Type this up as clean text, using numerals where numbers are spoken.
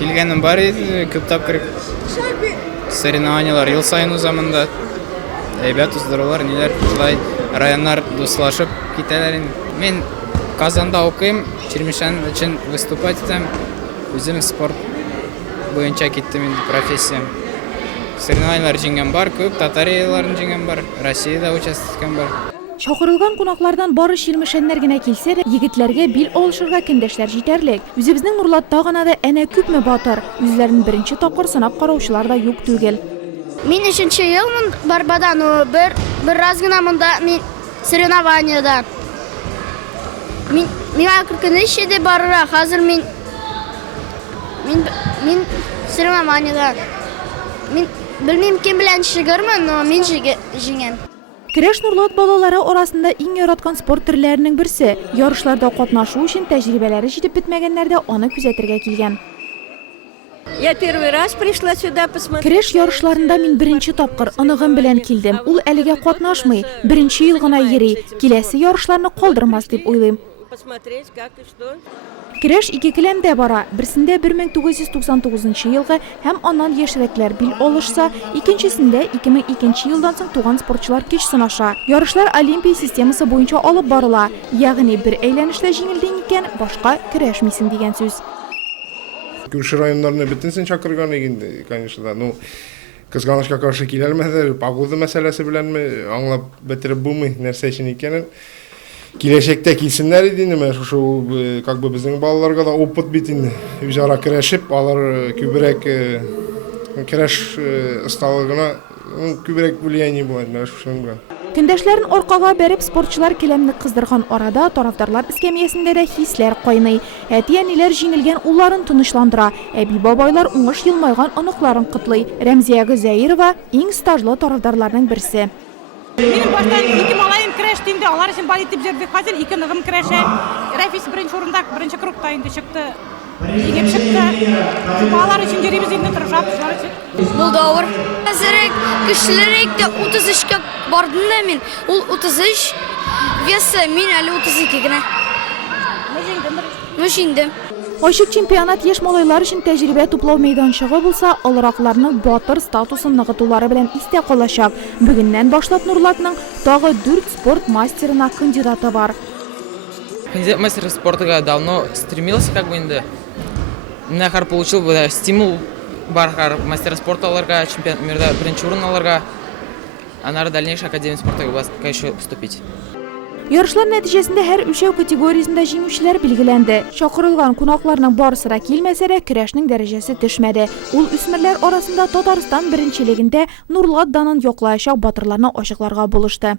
Келгенім бар еді, көп тапқыр соревнованиялар ел сайын узамында. Әйбәт уздырулар, нелер, шулай районнар дуслашып китәләр. Мен Казанда оқыйм, Чермешан үшін выступать етем. Өзім спорт бойынша кеттім енді профессиям. Соревнованиялар жеңген бар, көп Татарияларын жеңген бар, Россияда участвовать бар. Шақырылған қонақлардан бары Чермешәннәр генә килсә дә, егетләргә бил алышырга кендәшләр җитәрлек. Үзебезнең Нурлатта гына да әнә күпме батыр, үзләрен беренче тапкыр сынап караучылар да юк түгел. Мин 3-нче елмын Барбада, но бер раз гына монда мин соревнованиеда. Миңа күркенеч иде барыра, хәзер мин соревнованиеда. Мин белмим кем белән чыгармын, но мин җиңәм. Көрәш Нурлат балалары арасында иң яраткан спорт төрләренең берсе. Ярышларда катнашу өчен тәҗрибәләре җитеп бетмәгәннәр дә аны күзәтергә килгән. Я первый раз пришла сюда посмотреть. Көрәш ярышларында мин беренче тапкыр оныгым белән килдем. Ул әлегә катнашмый, беренче ел гына йөри. Киләсе ярышларны калдырмас дип уйлыйм. Посмотреть, как и что. Көрәш ике келәмдә бара. Берсендә 1999 елгы һәм аннан яшьрәкләр бил алышса, икенчесендә 2002 елдан соң туган спортчылар кич сынаша. Ярышлар олимпия системасы буенча алып барыла. Ягъни бер әйләнештә җиңелдең икән, башка көрәшмисең дигән сүз. Күрше районнарына бөтенсен чакырган инде, конечно, ну кызганычка каршы килә алмады. Погода мәсьәләсе беләнме аңлап бетереп булмый, нәрсә өчен икәнен. Киләчәктә килсеннәр иде инде, шушы как бы безнең балаларга да опыт бит инде. Үзара көрәшеп, алар күбрәк көрәш осталыгына күбрәк влияние булды шушынга. Көндәшләрен аркага бәреп спортчылар келәмне кыздырган арада тарафдарлар эскәмиясендә дә хисләр кайный. Әти-әниләр җиңелгән улларын тынычландыра, әби бабайлар уңыш елмайган оныкларын кытлый. Рәмзия Гозаирова иң стажлы тарафдарларның берсе. Минем баштан ике малайым көрәш тимде, алар өчен бал итеп җөрдек. Хәзер ике ныгым көрәшә. Рәфис беренче урында, беренче кругта инде чыкты. Җиңеп чыкты. Балалар өчен йөрибез инде тырышабыз шулар өчен. Булды авыр. Хәзерек кешеләрек дә 33-кә бардым да мин. Ул 33, весы мин әле 32 генә. Җиңдем. Ачык чемпионат яшь малайлар өчен тәҗрибә туплау мәйданчыгы булса, алыракларның батыр статусын ныгытулары белән истә калачак. Бүгеннән башлап Нурлатның тагы 4 спорт мастерына кандидаты бар. Кандидат мастера спорта давно стремился, как бы инде. Нахар получил стимул бархар мастера спорта аларга, чемпионат мира беренче урын аларга. Анар дальнейший академия спорта еще поступить. Ярышлар нәтиҗәсендә һәр үлчәү категориясендә җиңүчеләр билгеләнде. Чакырылган кунакларның барысы да килмәсә дә, көрәшнең дәрәҗәсе төшмәде. Ул үсмерләр арасында Татарстан беренчелегендә Нурлат данын яклаячак батырларны ачыкларга булышты.